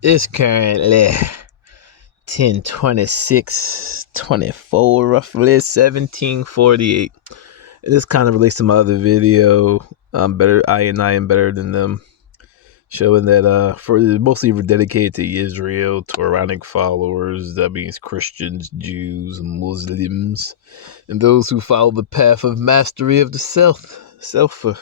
It's currently 10:26:24, roughly 17:48. This kind of relates to my other video. I am better than them, showing that for mostly dedicated to Israel, Quranic followers. That means Christians, Jews, Muslims, and those who follow the path of mastery of the self. The fuck.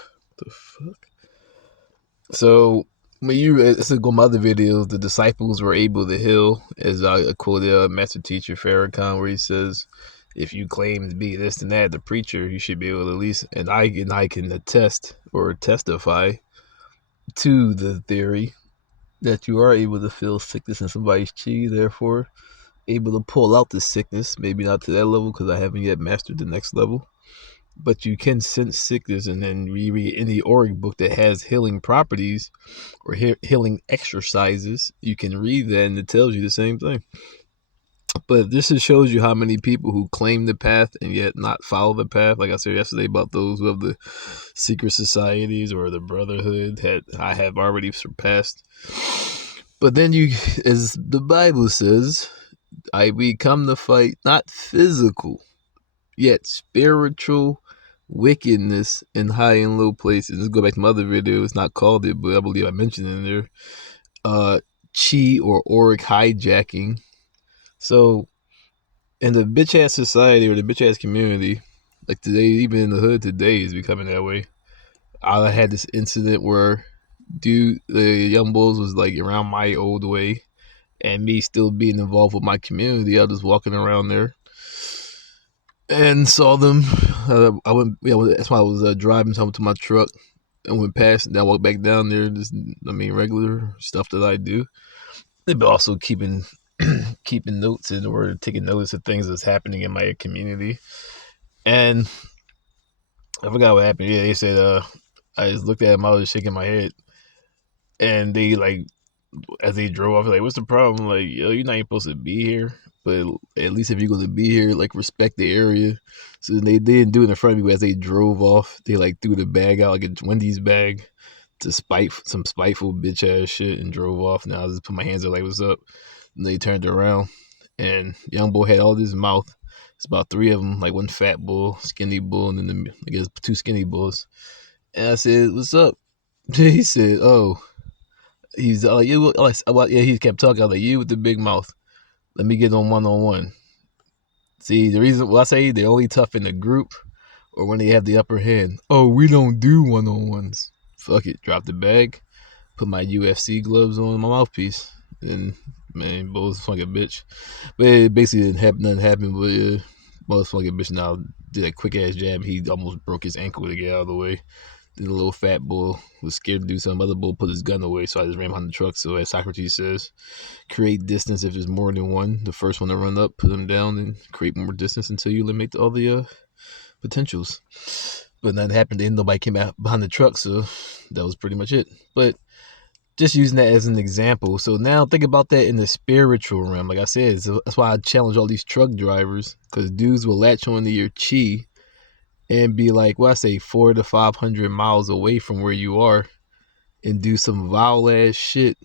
So when you this is my other videos, the disciples were able to heal, as I quoted Master Teacher Farrakhan, where he says, "If you claim to be this and that, the preacher, you should be able to at least." And I can attest or testify to the theory that you are able to feel sickness in somebody's chi, therefore able to pull out the sickness. Maybe not to that level because I haven't yet mastered the next level, but you can sense sickness. And then we read any Auric book that has healing properties or healing exercises, you can read that and it tells you the same thing. But this just shows you how many people who claim the path and yet not follow the path. Like I said yesterday about those who have the secret societies or the brotherhood that I have already surpassed. But then you, as the Bible says, we come to fight not physical, yet spiritual wickedness in high and low places. Let's go back to my other video. It's not called it, but I believe I mentioned it in there. Chi or auric hijacking. So in the bitch ass society or the bitch ass community, like today, even in the hood today, is becoming that way. I had this incident where the young bulls was like around my old way, and me still being involved with my community. I was just walking around there and saw them. I went, yeah, that's why I was driving home to my truck and went past. And I walked back down there. Just, regular stuff that I do. But also keeping keeping notes in order taking notice of things that's happening in my community. And I forgot what happened. Yeah, they said I just looked at them, I was shaking my head, and they like as they drove off, like, "What's the problem?" Like, "Yo, you're not even supposed to be here, but at least if you're going to be here, like, respect the area." So they didn't do it in front of me. As they drove off, they like threw the bag out like a Wendy's bag to spite some spiteful bitch ass shit and drove off. Now I just put my hands up like, "What's up?" And they turned around, and young boy had all this mouth. It's about three of them, like one fat bull, skinny bull, and then I guess two skinny bulls. And I said, "What's up?" He said, "Oh." He's like, "You," like, yeah. He kept talking. I was like, "You with the big mouth. Let me get on one." See, the reason why I say they're only tough in the group or when they have the upper hand. "Oh, we don't do one-on-ones." Fuck it. Drop the bag. Put my UFC gloves on my mouthpiece. And man, both fucking bitch. But it basically didn't happen. Nothing happened. But yeah, both fucking bitch now did a quick ass jab. He almost broke his ankle to get out of the way. The little fat bull was scared to do something. Other bull put his gun away, so I just ran behind the truck. So as Socrates says, create distance if there's more than one. The first one to run up, put him down, and create more distance until you eliminate all the potentials. But nothing happened. Then nobody came out behind the truck, so that was pretty much it. But just using that as an example. So now think about that in the spiritual realm. Like I said, so that's why I challenge all these truck drivers, because dudes will latch onto your chi and be like, well, I say 400 to 500 miles away from where you are, and do some vile ass shit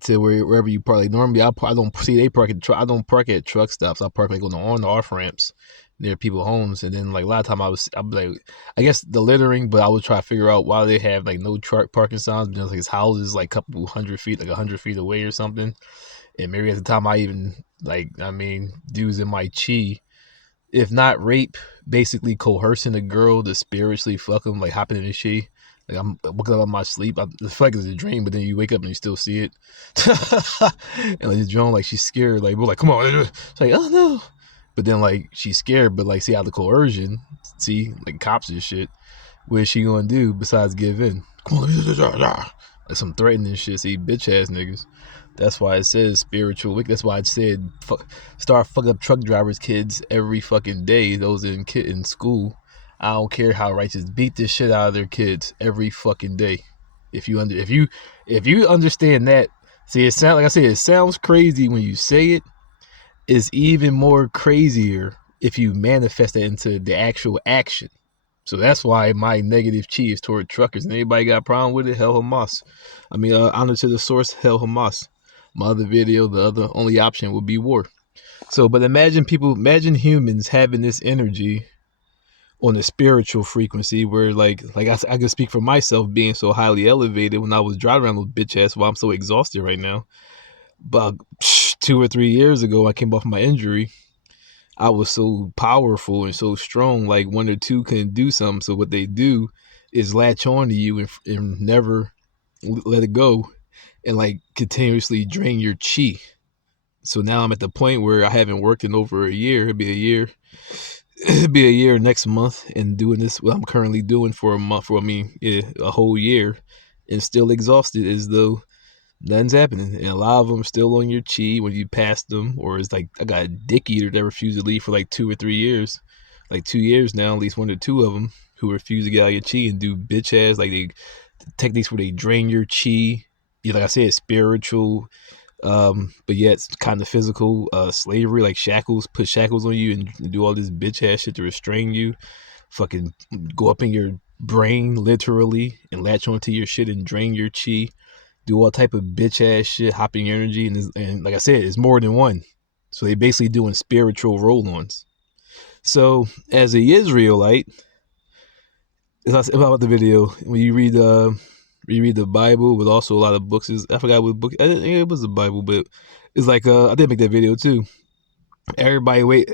to wherever you park. Like normally, I don't see they park at I don't park at truck stops. I park like on the off ramps near people's homes. And then like a lot of time I'm like, I guess the littering, but I would try to figure out why they have like no truck parking signs. Because like his house is like a couple hundred feet, like 100 feet away or something. And maybe at the time I even dudes in my chi, if not rape, basically coercing a girl to spiritually fuck him, like hopping in his chi. Like I'm waking up out of my sleep. The fuck is a dream, but then you wake up and you still see it. And like this drone, like she's scared. Like we're like, "Come on!" It's like, "Oh no!" But then like she's scared, but like see how the coercion, see like cops and shit. What is she gonna do besides give in? Come on, like some threatening shit. See, bitch ass niggas. That's why it says spiritual wicked. That's why it said start fucking up truck drivers' kids every fucking day. Those in school. I don't care how righteous. Beat this shit out of their kids every fucking day. If you understand that, see, it sounds crazy when you say it. It's even more crazier if you manifest it into the actual action. So that's why my negative chi is toward truckers. And anybody got a problem with it, hell Hamas. I mean, honor to the source, hell Hamas. My other video, the other only option would be war. So, but imagine humans having this energy on a spiritual frequency where like I could speak for myself being so highly elevated when I was driving around those bitch ass while I'm so exhausted right now. But 2 or 3 years ago, I came off my injury. I was so powerful and so strong, like one or two couldn't do something. So what they do is latch on to you and never let it go and like continuously drain your chi. So now I'm at the point where I haven't worked in over a year. It'd be a year. It'd be a year next month, and doing this what I'm currently doing for a month, a whole year, and still exhausted as though nothing's happening. And a lot of them still on your chi when you pass them, or it's like I got a dick eater that refused to leave for like 2 or 3 years, like 2 years now, at least 1 or 2 of them who refuse to get out of your chi and do bitch ass like they techniques where they drain your chi. Yeah, like I said, spiritual, but yet it's kind of physical slavery, like shackles, put shackles on you and do all this bitch ass shit to restrain you. Fucking go up in your brain literally and latch onto your shit and drain your chi. Do all type of bitch ass shit, hopping your energy, and like I said, it's more than one. So they basically doing spiritual roll-ons. So as a Israelite, it's about the video. When you read the Bible, but also a lot of books. I forgot what book. I think it was the Bible, but it's like I did make that video too. Everybody wait.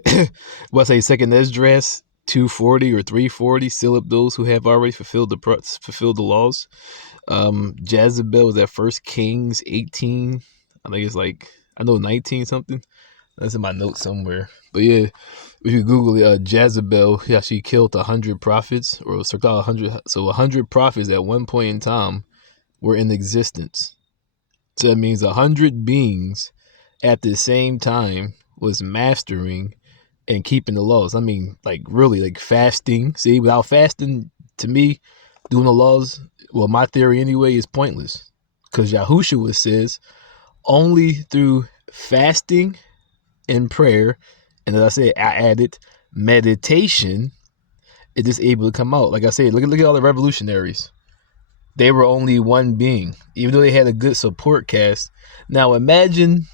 What's a second Esdras 240 or 340? Seal up those who have already fulfilled the laws. Jezebel was at First Kings 18. I think it's like I know 19 something. That's in my notes somewhere. But yeah, if you Google it, Jezebel, yeah, she killed 100 prophets, or circa 100. So 100 prophets at one point in time were in existence. So that means 100 beings at the same time was mastering and keeping the laws. I mean, like really, like fasting. See, without fasting, to me, doing the laws, well, my theory anyway, is pointless. Because Yahushua says only through fasting and prayer, and as I said, I added meditation, is this able to come out. Like I said, look at all the revolutionaries. They were only one being, even though they had a good support cast. Now imagine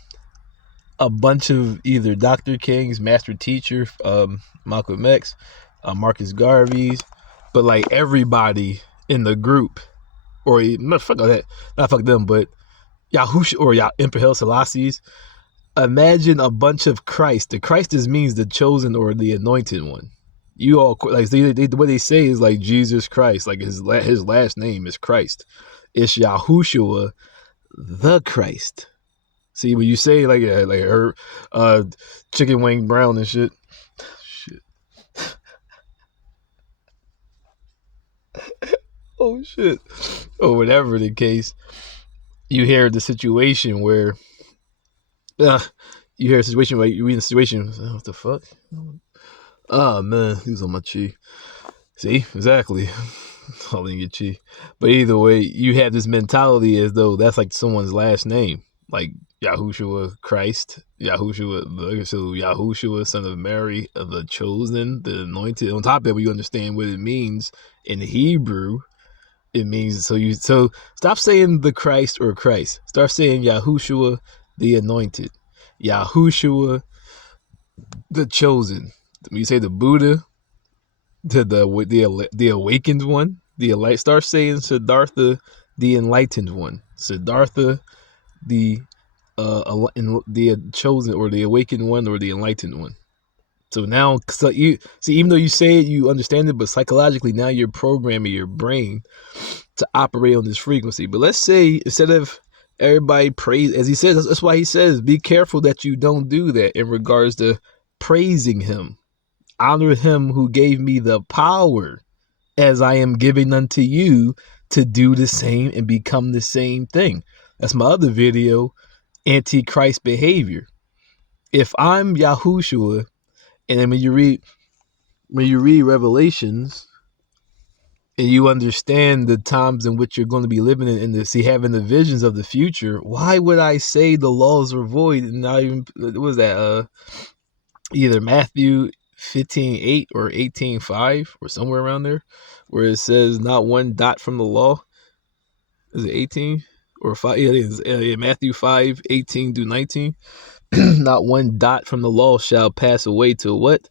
a bunch of either Dr. King's, Master Teacher, Malcolm X, Marcus Garvey's, but like everybody in the group, or fuck all that, not fuck them, but Yahushua or Emperor Haile Selassie's. Imagine a bunch of Christ. The Christ just means the chosen or the anointed one. You all like what they say is like Jesus Christ, like his last name is Christ. It's Yahushua, the Christ. See, when you say like her chicken wing brown and shit, oh shit, or whatever the case, you hear the situation where you hear a situation where you read the situation. What the fuck? Oh man, he's on my chi. See, exactly. All in your chi. But either way, you have this mentality as though that's like someone's last name, like Yahushua Christ, Yahushua, son of Mary, the chosen, the anointed. On top of it, you understand what it means in Hebrew. It means so stop saying the Christ or Christ. Start saying Yahushua, the anointed, Yahushua, the chosen. When you say the Buddha, the awakened one, start saying Siddhartha, the enlightened one, Siddhartha, the chosen or the awakened one or the enlightened one. So now, so you see, even though you say it, you understand it, but psychologically now you're programming your brain to operate on this frequency. But let's say instead of everybody praise, as he says, that's why he says, be careful that you don't do that in regards to praising him. Honor him who gave me the power as I am giving unto you to do the same and become the same thing. That's my other video, Antichrist behavior. If I'm Yahushua, and then when you read Revelations and you understand the times in which you're going to be living in having the visions of the future, why would I say the laws are void? And not even, what was that? Either Matthew 15:8 or 18:5 or somewhere around there, where it says not one dot from the law. Is it 18 or 5? Yeah, it is. Yeah, Matthew 5:18-19. Not one dot from the law shall pass away till what?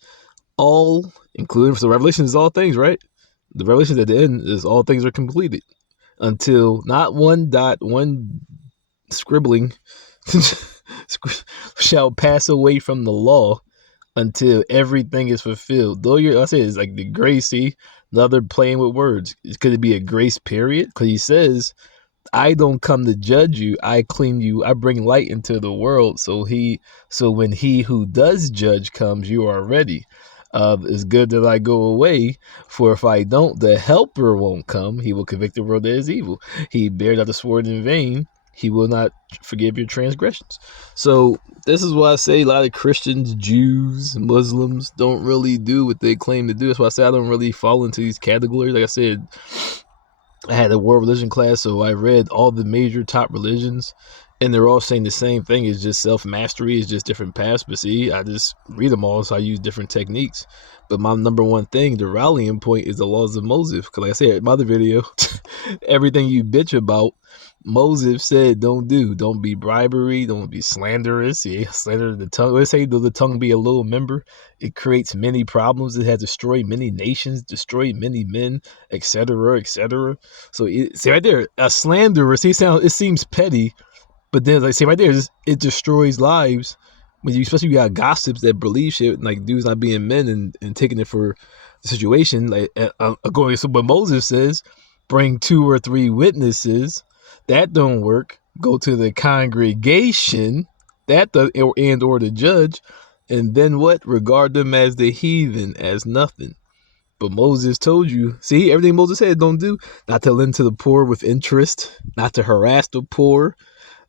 All, including, so Revelation is all things, right? The Revelation at the end is all things are completed. Until not one dot, one scribbling shall pass away from the law until everything is fulfilled. Though I say it's like the grace, see, another playing with words. Could it be a grace period? Because he says, I don't come to judge you, I clean you, I bring light into the world. So when he who does judge comes, you are ready. It's good that I go away, for if I don't, the helper won't come. He will convict the world that is evil. He bears not the sword in vain. He will not forgive your transgressions. So this is why I say a lot of Christians, Jews, Muslims don't really do what they claim to do. That's why I say I don't really fall into these categories. Like I said, I had a world religion class, so I read all the major top religions, and they're all saying the same thing. It's just self-mastery, it's just different paths. But see, I just read them all, so I use different techniques. But my number one thing, the rallying point, is the laws of Moses. Because like I said in my other video, everything you bitch about, Moses said don't do. Don't be bribery, don't be slanderous. Yeah, slander the tongue. Let's say the tongue be a little member. It creates many problems. It has destroyed many nations, destroyed many men, etc., etc. So see right there, a slanderer. See, it seems petty, but then like see right there, it destroys lives. When you, especially you got gossips that believe shit, like dudes not being men and taking it for the situation. Like going to what Moses says, bring 2 or 3 witnesses. That don't work. Go to the congregation. That the and or the judge, and then what? Regard them as the heathen, as nothing. But Moses told you, see, everything Moses said don't do, not to lend to the poor with interest, not to harass the poor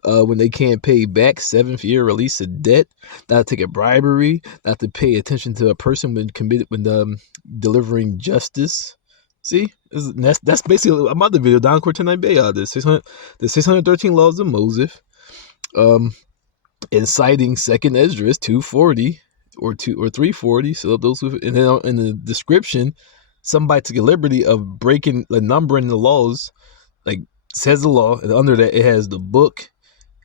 when they can't pay back, 7th year release of debt, not to take a bribery, not to pay attention to a person when delivering justice. See, that's basically another video. Don Cortenay Bay out this the 613 laws of Moses, inciting second Esdras 240 or 340. So those and then in the description, somebody took a liberty of breaking the number in the laws, like says the law, and under that it has the book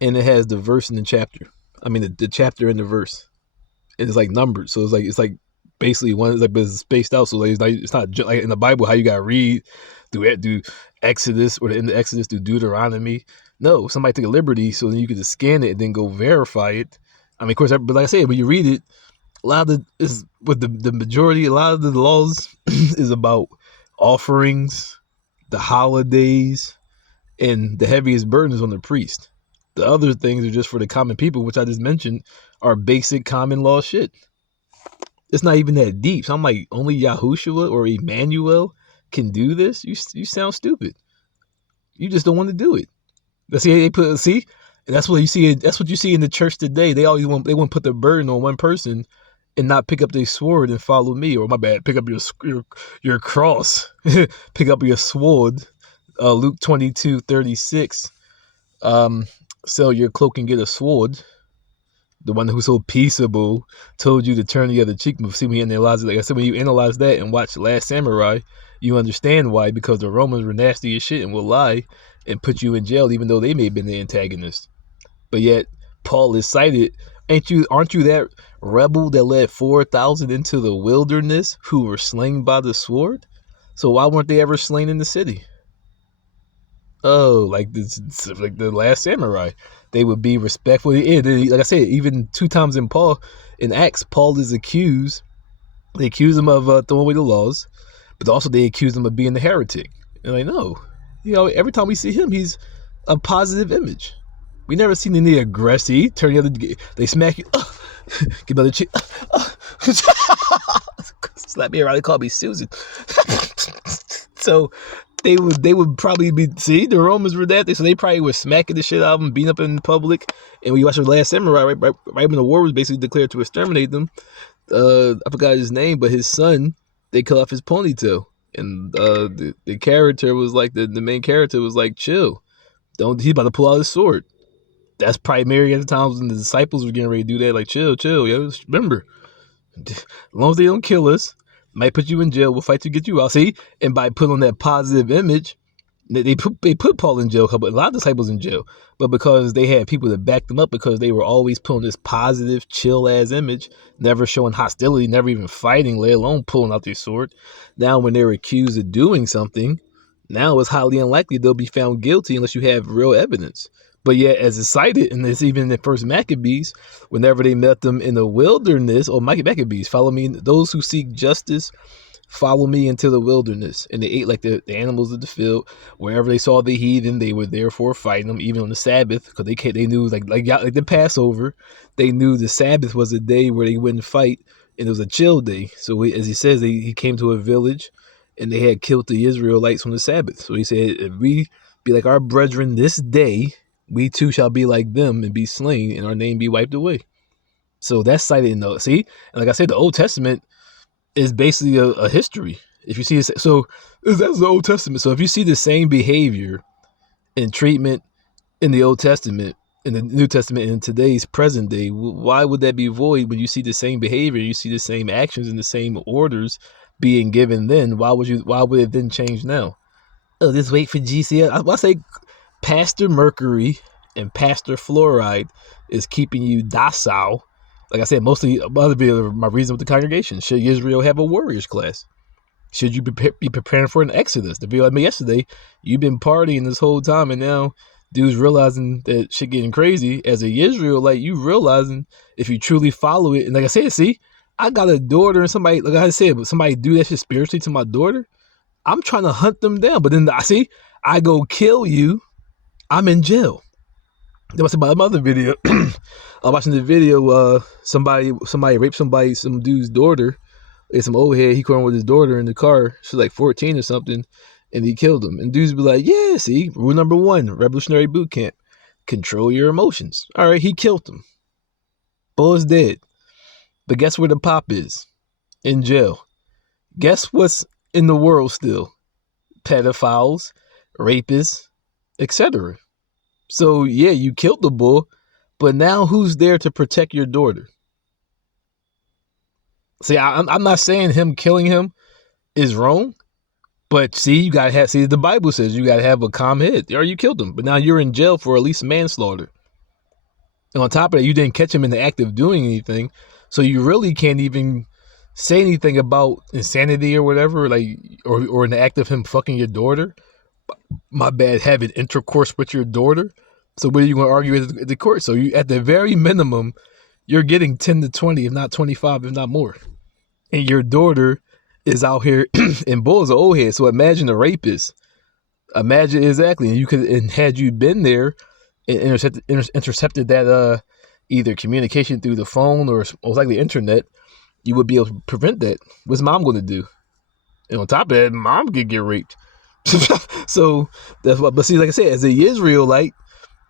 and it has the verse in the chapter. I mean the chapter and the verse. And it's like numbered, so it's like basically one is like, but it's spaced out, so like it's not like in the Bible how you gotta read do Exodus or in the Exodus do Deuteronomy. No, somebody took a liberty so then you could just scan it and then go verify it. I mean, of course, but like I said, when you read it, a lot of the majority, a lot of the laws is about offerings, the holidays, and the heaviest burden is on the priest. The other things are just for the common people, which I just mentioned, are basic common law shit. It's not even that deep. So I'm like, only Yahushua or Emmanuel can do this? You sound stupid. You just don't want to do it. See, and that's what you see. That's what you see in the church today. They always want to put the burden on one person and not pick up their sword and follow me. Or my bad, pick up your cross, pick up your sword. Luke 22:36. Sell your cloak and get a sword. The one who's so peaceable told you to turn the other cheek. See, when you analyze it, like I said, when you analyze that and watch Last Samurai, you understand why. Because the Romans were nasty as shit and will lie and put you in jail, even though they may have been the antagonist. But yet Paul is cited. Aren't you that rebel that led 4,000 into the wilderness who were slain by the sword? So why weren't they ever slain in the city? Oh, like the Last Samurai. They would be respectful. Like I said, even 2 times in Acts, Paul is accused. They accuse him of throwing away the laws, but also they accuse him of being a heretic. And like, no, every time we see him, he's a positive image. We never seen any aggressive. Turn the other, they smack you, give another cheek, slap me around. They call me Susan. So they would probably be, see, the Romans were that, so they probably were smacking the shit out of them, beating up in public. And when you watch The Last Samurai, right when the war was basically declared to exterminate them, I forgot his name, but his son, they cut off his ponytail. And the character was like, the main character was like, chill. He's about to pull out his sword. That's primary at the times when the disciples were getting ready to do that, like, chill, yeah, remember. As long as they don't kill us, might put you in jail. We'll fight to get you out. See, and by putting on that positive image, they put Paul in jail, but a lot of disciples in jail. But because they had people that backed them up, because they were always putting this positive, chill ass image, never showing hostility, never even fighting, let alone pulling out their sword. Now, when they're accused of doing something, now it's highly unlikely they'll be found guilty unless you have real evidence. But yet, as it's cited, and it's even in the first Maccabees, whenever they met them in the wilderness, or Maccabees, follow me, those who seek justice, follow me into the wilderness. And they ate like the animals of the field. Wherever they saw the heathen, they were therefore fighting them, even on the Sabbath, because they knew like the Passover, they knew the Sabbath was a day where they wouldn't fight, and it was a chill day. So as he says, he came to a village, and they had killed the Israelites on the Sabbath. So he said, if we be like our brethren this day, we too shall be like them and be slain, and our name be wiped away. So that's cited in the, see, and like I said, the Old Testament is basically a history. If you see this, so that's the Old Testament. So if you see the same behavior and treatment in the Old Testament, in the New Testament, in today's present day, why would that be void when you see the same behavior, you see the same actions and the same orders being given then? Why would it then change now? Oh, just wait for GCL. I say Pastor Mercury and Pastor Fluoride is keeping you docile. Like I said, mostly my reason with the congregation. Should Israel have a warriors class? Should you be preparing for an exodus? The video I made yesterday, you've been partying this whole time, and now dudes realizing that shit getting crazy. As a Israelite, you realizing if you truly follow it, and like I said, see, I got a daughter, and somebody, like I said, but somebody do that shit spiritually to my daughter, I'm trying to hunt them down. But then I go kill you, I'm in jail. That was my other video. I'm watching the video. Somebody raped some dude's daughter. It's some old head. He caught him with his daughter in the car. She's like 14 or something, and he killed him. And dudes be like, "Yeah, see, rule number 1, revolutionary boot camp: control your emotions." All right, he killed him. Bull's dead. But guess where the pop is? In jail. Guess what's in the world still? Pedophiles, rapists, etc. So yeah, you killed the bull, but now who's there to protect your daughter? See, I'm not saying him killing him is wrong, but see, you gotta have. See, the Bible says you gotta have a calm head. Or you killed him, but now you're in jail for at least manslaughter. And on top of that, you didn't catch him in the act of doing anything, so you really can't even say anything about insanity or whatever, like or in the act of him fucking your daughter. My bad, having intercourse with your daughter. So what are you going to argue at the court? So you, at the very minimum, you're getting 10 to 20, if not 25, if not more. And your daughter is out here, and Bull's an old head. So imagine a rapist. Imagine exactly. And had you been there and intercepted that either communication through the phone or most likely internet, you would be able to prevent that. What's mom going to do? And on top of that, mom could get raped. So that's what. But see, like I said, as a Israelite,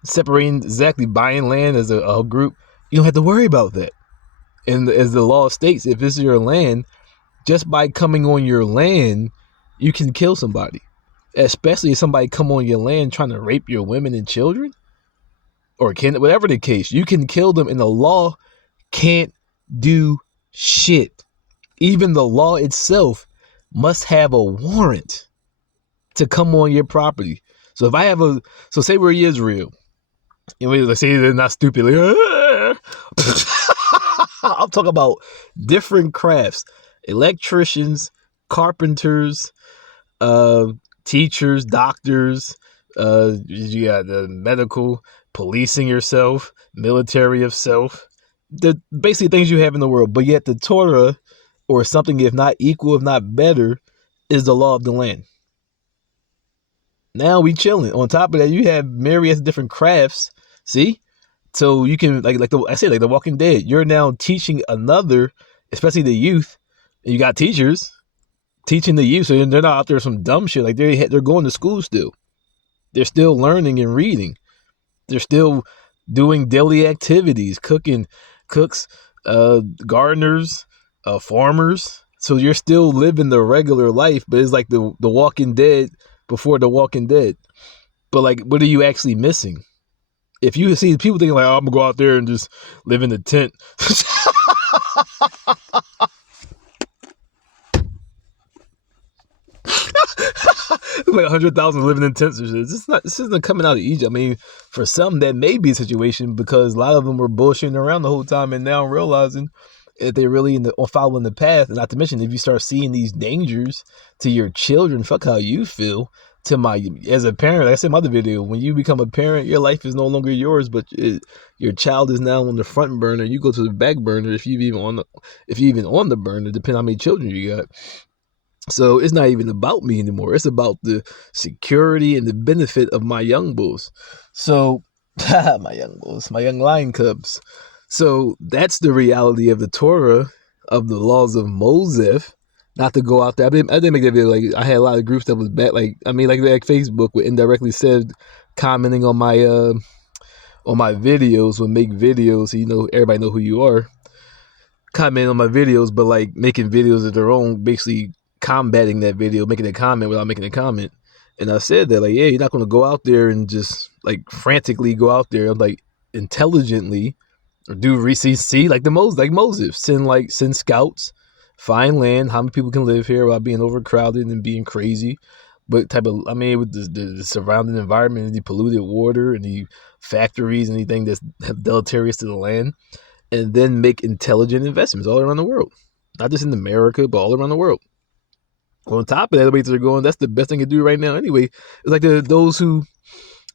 separating exactly buying land as a group, you don't have to worry about that. And as the law states, if it's your land, just by coming on your land, you can kill somebody. Especially if somebody come on your land trying to rape your women and children, or whatever the case, you can kill them, and the law can't do shit. Even the law itself must have a warrant to come on your property. So if I have so say we're Israel, and let's say they're not stupid. Like, I'm talking about different crafts: electricians, carpenters, teachers, doctors. You got the medical, policing yourself, military of self. The basically things you have in the world. But yet the Torah, or something if not equal, if not better, is the law of the land. Now we chilling. On top of that, you have myriad different crafts. See, so you can like The Walking Dead. You're now teaching another, especially the youth. And you got teachers teaching the youth, so they're not out there some dumb shit. Like they're going to school still. They're still learning and reading. They're still doing daily activities, cooks, gardeners, farmers. So you're still living the regular life, but it's like the Walking Dead before the Walking Dead. But like, what are you actually missing? If you see people thinking like, oh, I'm gonna go out there and just live in a tent. Like 100,000 living in tents. This isn't coming out of Egypt. I mean, for some that may be a situation because a lot of them were bullshitting around the whole time and now realizing if they're really following the path. And not to mention, if you start seeing these dangers to your children, fuck how you feel. As a parent, like I said in my other video, when you become a parent, your life is no longer yours, but your child is now on the front burner. You go to the back burner if you're even on the burner, depending on how many children you got. So it's not even about me anymore. It's about the security and the benefit of my young bulls. So my young lion cubs. So that's the reality of the Torah, of the laws of Moses. Not to go out there. I didn't make that video. Like, I had a lot of groups that was back. Like Facebook would indirectly said, commenting on my videos, would make videos so everybody know who you are. Comment on my videos, but like making videos of their own, basically combating that video, making a comment without making a comment. And I said that, like, yeah, you're not going to go out there and just like frantically go out there, like intelligently, or do see like Moses send scouts, find land, how many people can live here without being overcrowded and being crazy, but with the surrounding environment and the polluted water and the factories and anything that's deleterious to the land, and then make intelligent investments all around the world, not just in America, but all around the world. On top of that, the way they're going, that's the best thing to do right now anyway. It's like those who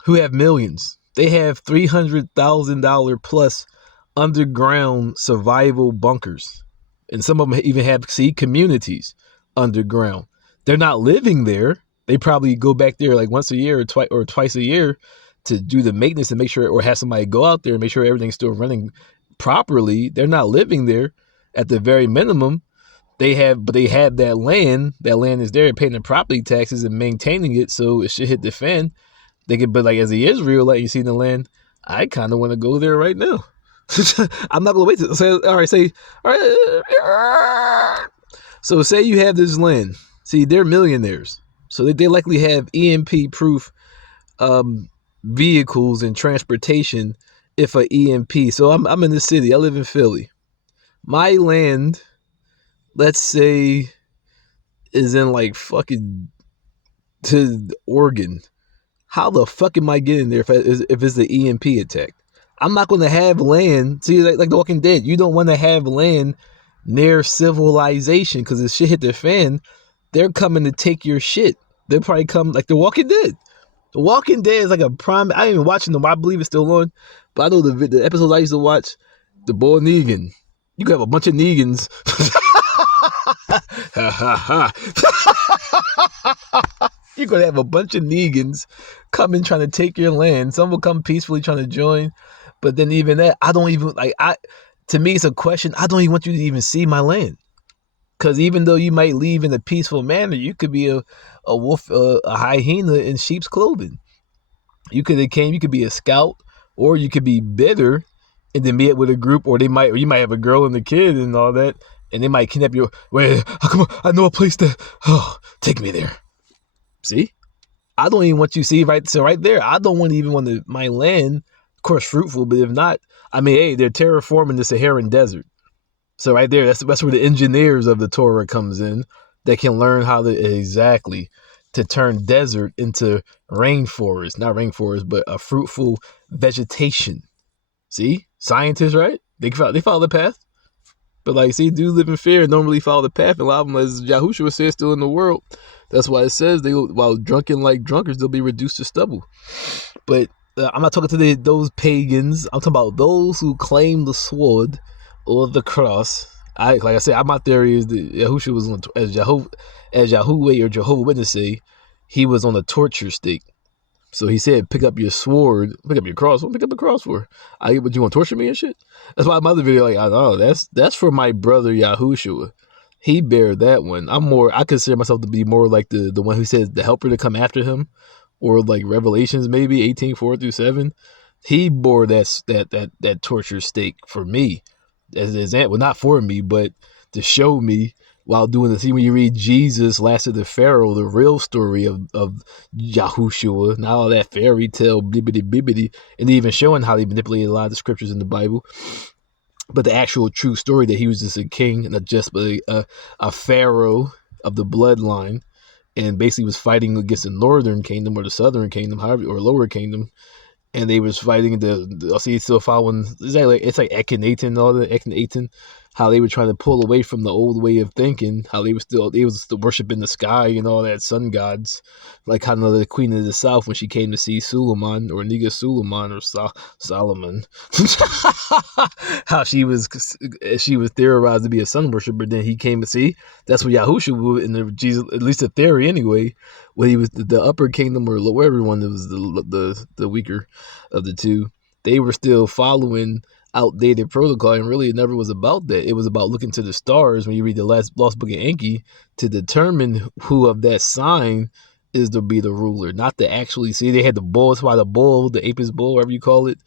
have millions. They have $300,000 plus underground survival bunkers. And some of them even have, communities underground. They're not living there. They probably go back there like once a year or twice a year to do the maintenance and make sure, or have somebody go out there and make sure everything's still running properly. They're not living there at the very minimum. They have that land. That land is there, paying the property taxes and maintaining it, so it should hit the fan. But like as the Israelite, you see the land, I kind of want to go there right now. I'm not gonna wait to say. All right. So say you have this land. See, they're millionaires, so they likely have EMP proof vehicles and transportation. If a EMP, so I'm in the city. I live in Philly. My land, let's say, is in like fucking to Oregon. How the fuck am I getting there if it's the EMP attack? I'm not going to have land. See, like The Walking Dead, you don't want to have land near civilization because if shit hit the fan, they're coming to take your shit. They'll probably come like The Walking Dead. The Walking Dead is like a prime. I ain't even watching them. I believe it's still on. But I know the episodes I used to watch, the boy Negan. You could have a bunch of Negans. You're going to have a bunch of Negans coming trying to take your land. Some will come peacefully trying to join. But then even that, I don't even, to me, it's a question. I don't even want you to even see my land. Because even though you might leave in a peaceful manner, you could be a wolf, a hyena in sheep's clothing. You could be a scout, or you could be bitter and then meet with a group, or you might have a girl and a kid and all that, and they might kidnap you. Wait, come on, I know a place take me there. See? I don't even want you to see right there. I don't even want my land, of course, fruitful, but if not, they're terraforming the Saharan desert. So right there, that's where the engineers of the Torah comes in. They can learn how to turn desert into rainforest, not rainforest, but a fruitful vegetation. See, scientists, right? They follow the path. But do live in fear and don't really follow the path. And a lot of them, as Yahushua says, still in the world. That's why it says while drunken like drunkards, they'll be reduced to stubble. But I'm not talking to those pagans. I'm talking about those who claim the sword or the cross. Like I said, my theory is that Yahushua was as Yahuwah or Jehovah Witness say, he was on a torture stake. So he said, pick up your sword, pick up your cross. What pick up the cross for? But you want to torture me and shit? That's why my other video, I know that's for my brother Yahushua. He bear that one. I consider myself to be more like the one who says the helper to come after him, or like Revelations maybe 18:4-7. He bore that torture stake for me, as an example, not for me, but to show me while doing the. See, when you read Jesus Last of the Pharaoh, the real story of Yahushua, not all that fairy tale bibbity bibbity, and even showing how they manipulated a lot of the scriptures in the Bible. but the actual true story that he was just a king, not just a pharaoh of the bloodline, and basically was fighting against the northern kingdom or the southern kingdom, however, or lower kingdom, and they was fighting I'll see, still following. It's like Akhenaten and all that. Akhenaten, how they were trying to pull away from the old way of thinking. How they was still worshiping the sky and all that sun gods, like kind of the Queen of the South when she came to see Suleiman or Nigga Suleiman or Solomon. How she was theorized to be a sun worshiper. Then he came to see. That's what Yahusha would in the Jesus, at least the theory anyway. When he was the upper kingdom or whatever one that was the weaker of the two, they were still following outdated protocol, and really it never was about that. It was about looking to the stars when you read the Lost Book of Enki to determine who of that sign is to be the ruler, not to actually see. They had the bull. That's why the bull, the Apis bull, whatever you call it,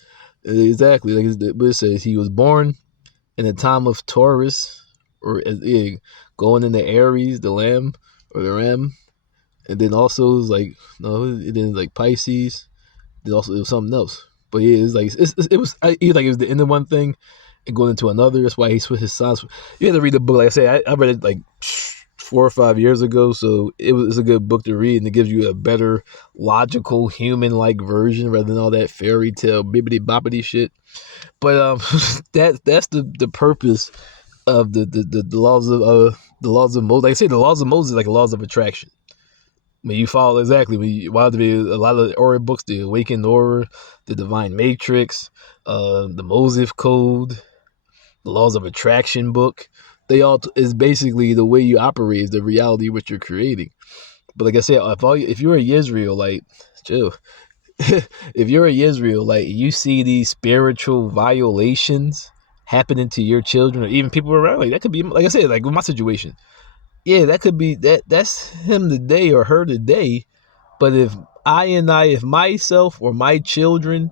exactly. Like it says, he was born in the time of Taurus, or going into Aries, the lamb or the ram, and then also it was like no, it then like Pisces. Then also it was something else. But yeah, it's like it was the end of one thing and going into another. That's why he switched his signs. You had to read the book. Like I said, I read it like 4 or 5 years ago, so it's a good book to read, and it gives you a better, logical, human-like version rather than all that fairy tale bibbity boppity shit. But that's the purpose of the laws of Moses. Like I say, the laws of Moses, like laws of attraction. When you follow exactly, when you want to be a lot of the Ora books, the Awakened Ora, the Divine Matrix, the Moses Code, the Laws of Attraction book, they all is basically the way you operate is the reality which you're creating. But like I said, if you're a Israelite, chill. If you're a Israelite, you see these spiritual violations happening to your children or even people around, like that could be, like I said, like with my situation. Yeah, that could be that's him today or her today. But if myself or my children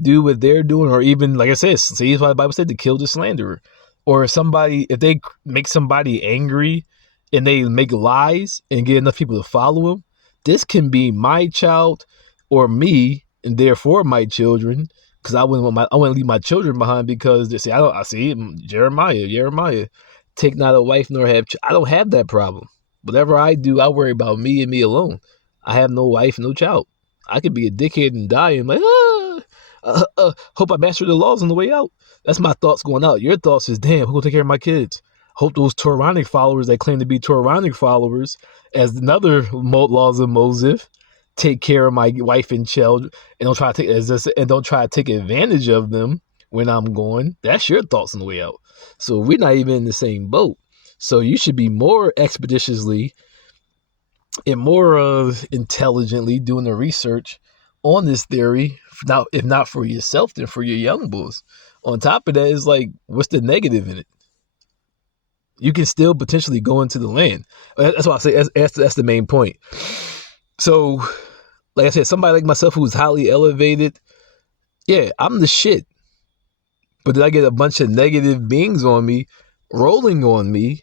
do what they're doing, or even like I said, see why the Bible said to kill the slanderer, or if they make somebody angry and they make lies and get enough people to follow them, this can be my child or me, and therefore my children. Because I wouldn't leave my children behind because they say I see Jeremiah. Take not a wife nor have. I don't have that problem. Whatever I do, I worry about me and me alone. I have no wife, no child. I could be a dickhead and die and like, hope I master the laws on the way out. That's my thoughts going out. Your thoughts is, damn, who will take care of my kids? Hope those Toranic followers that claim to be Toranic followers, as another laws of Moses, take care of my wife and child, and don't try to take advantage of them when I'm going. That's your thoughts on the way out. So we're not even in the same boat. So you should be more expeditiously and more intelligently doing the research on this theory, if not for yourself, then for your young bulls. On top of that, is like, what's the negative in it? You can still potentially go into the land. That's why I say that's the main point. So, like I said, somebody like myself who's highly elevated, yeah, I'm the shit. But did I get a bunch of negative beings on me, rolling on me?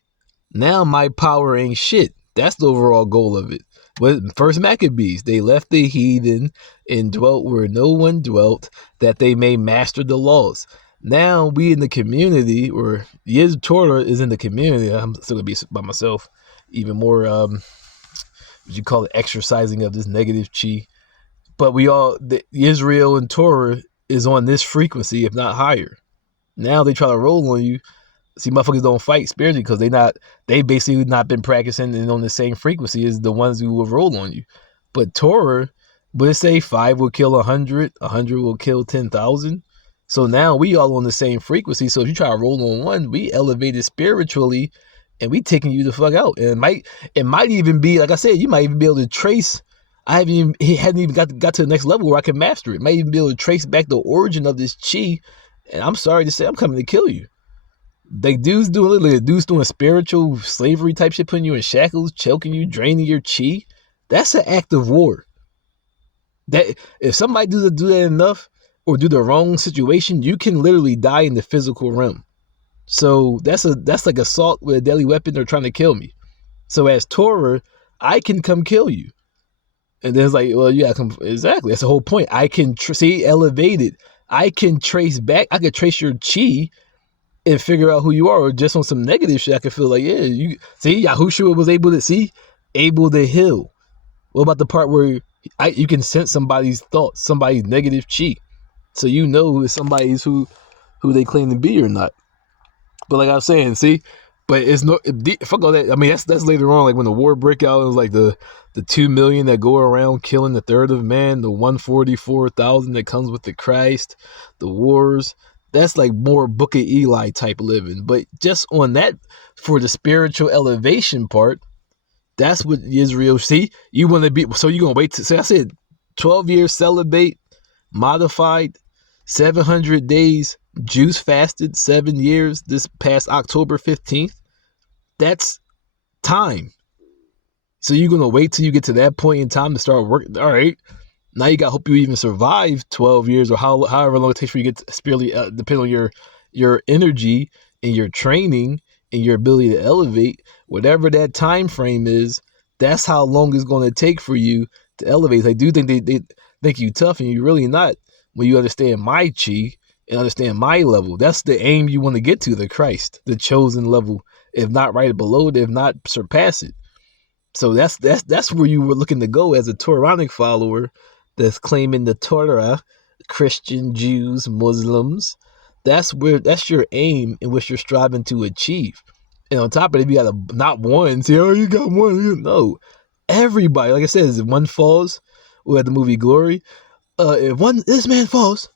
Now my power ain't shit. That's the overall goal of it. But first Maccabees, they left the heathen and dwelt where no one dwelt, that they may master the laws. Now we in the community, or Torah is in the community. I'm still gonna be by myself. Even more, what you call it, exercising of this negative chi. But Israel and Torah is on this frequency, if not higher. Now they try to roll on you. See, motherfuckers don't fight spiritually because they basically not been practicing and on the same frequency as the ones who will roll on you. But Torah, but it say 5 will kill 100, 100 will kill 10,000. So now we all on the same frequency. So if you try to roll on one, we elevated spiritually, and we taking you the fuck out. And it might even be, like I said, you might even be able to trace. Hadn't even got to the next level where I can master it. Might even be able to trace back the origin of this chi. And I'm sorry to say, I'm coming to kill you. Like dudes doing spiritual slavery type shit, putting you in shackles, choking you, draining your chi. That's an act of war. That if somebody do that enough or do the wrong situation, you can literally die in the physical realm. So that's like assault with a deadly weapon. They're trying to kill me. So as Torah, I can come kill you. And then it's like, well, yeah, exactly. That's the whole point. I can see elevated. I can trace back. I could trace your chi and figure out who you are, or just on some negative shit, I can feel like, yeah, you see, Yahushua was able to heal. What about the part where you can sense somebody's thoughts, somebody's negative chi, so you know if somebody's who they claim to be or not. But like I was saying, see, but it's no fuck all that. I mean, that's later on, like when the war break out, it was like the 2 million that go around killing the third of man, the 144,000 that comes with the Christ, the wars. That's like more Book of Eli type living. But just on that, for the spiritual elevation part, that's what Israel, see, you want to be, so you're going to wait to, say I said 12 years celibate, modified, 700 days, juice fasted, 7 years, this past October 15th. That's time. So you're going to wait till you get to that point in time to start working. All right. Now you got to hope you even survive 12 years or however long it takes for you to get spiritually, depending on your energy and your training and your ability to elevate, whatever that time frame is, that's how long it's going to take for you to elevate. I do think they think you tough, and you're really not when you understand my chi and understand my level. That's the aim you want to get to, the Christ, the chosen level. If not right below it, if not surpass it. So that's where you were looking to go as a Toranic follower that's claiming the Torah, Christian, Jews, Muslims. That's your aim in which you're striving to achieve. And on top of it, you got not one. Say, oh, you got one. No, everybody. Like I said, if one falls, we had the movie Glory. If this man falls,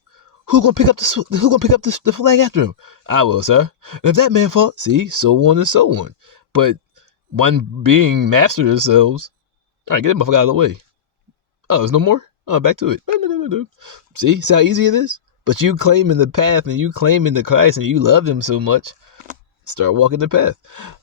who gonna pick up the flag after him? I will, sir. And if that man falls, see, so on and so on. But one being master themselves. All right, get that motherfucker out of the way. Oh, there's no more? Oh, back to it. See how easy it is? But you claiming the path and you claiming the Christ and you love him so much, start walking the path.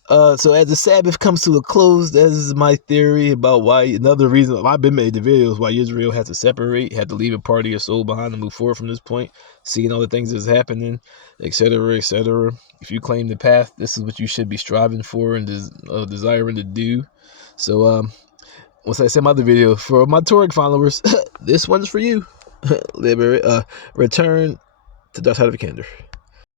So as the Sabbath comes to a close, that is my theory about why, another reason I've been made the videos, why Israel had to separate, had to leave a part of your soul behind and move forward from this point, seeing all the things that's happening, etc., etc. If you claim the path, this is what you should be striving for and desiring to do. So once I say my other video, for my Torah followers, this one's for you. Return to Dark Side of Vikander.